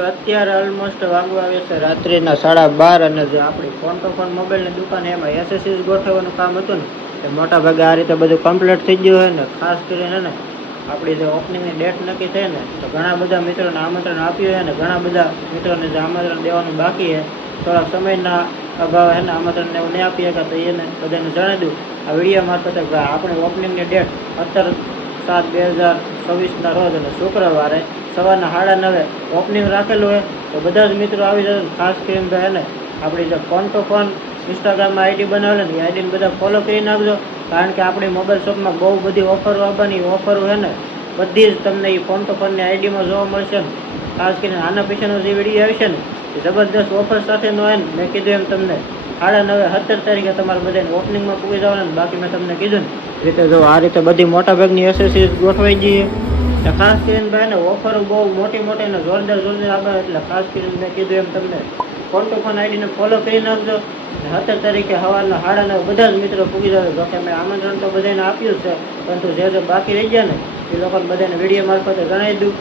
અત્યારે ઓલમોસ્ટ વાગવા આવે છે રાત્રિના 12:30 અને જે આપણી ફોન તો ફોન મોબાઈલની દુકાન એમાં એસએસસીસ ગોઠવવાનું કામ હતું ને તે મોટા ભાગે આ રીતે બધું કમ્પ્લીટ થઈ ગયું હોય ને ખાસ કરીને ને આપણી જે ઓપનિંગની ડેટ નક્કી થઈ ને તો ઘણા બધા મિત્રોને આમંત્રણ આપ્યું છે અને ઘણા બધા મિત્રોને જે આમંત્રણ દેવાનું બાકી છે થોડા સમયના અભાવે છે ને આમંત્રણ એવું નહીં આપી શકા તો એને બધાને જણાવી દઉં આ વિડીયો મારફતે આપણી ઓપનિંગની ડેટ 17/7/2026 રોજ અને શુક્રવારે સવારના 9:30 ઓપનિંગ રાખેલું હોય તો બધા જ મિત્રો આવી જશે. ખાસ કરીને ભાઈ ને આપણી જે ફોન તો ફોન ઇન્સ્ટાગ્રામમાં આઈડી બનાવેલી ને એ આઈડીને બધા ફોલો કરી નાખજો, કારણ કે આપણી મોબાઈલ શોપમાં બહુ બધી ઓફરો આવવાની ઓફરો છે ને બધી જ તમને એ ફોન તો ફોનની આઈડીમાં જોવા મળશે ને. ખાસ કરીને આના પછીનો જે વિડીયો આવશે ને એ જબરદસ્ત ઓફર સાથેનો હોય ને મેં કીધું એમ તમને 9:30 17 તારીખે તમારે બધાને ઓપનિંગમાં પૂરી જવાનું ને બાકી મેં તમને કીધું ને રીતે જો આ રીતે બધી મોટા ભાગની એસએસસી ગોઠવાઈ જઈએ. ખાસ કરીને ભાઈ ને ઓફરો બહુ મોટી મોટી ને જોરદાર આવે એટલે ખાસ કરીને મેં કીધું એમ તમને ફોન ટુ ફોન આઈડીને ફોલો કરી નાખજો. 17 તારીખે સવારના 9:30 બધા જ મિત્રો પૂગી જશે. જોકે મેં આમંત્રણ તો બધાને આપ્યું છે, પરંતુ જે બાકી રહી ગયા ને એ લોકોને બધાને વિડીયો મારફતે જણાવી દઉં.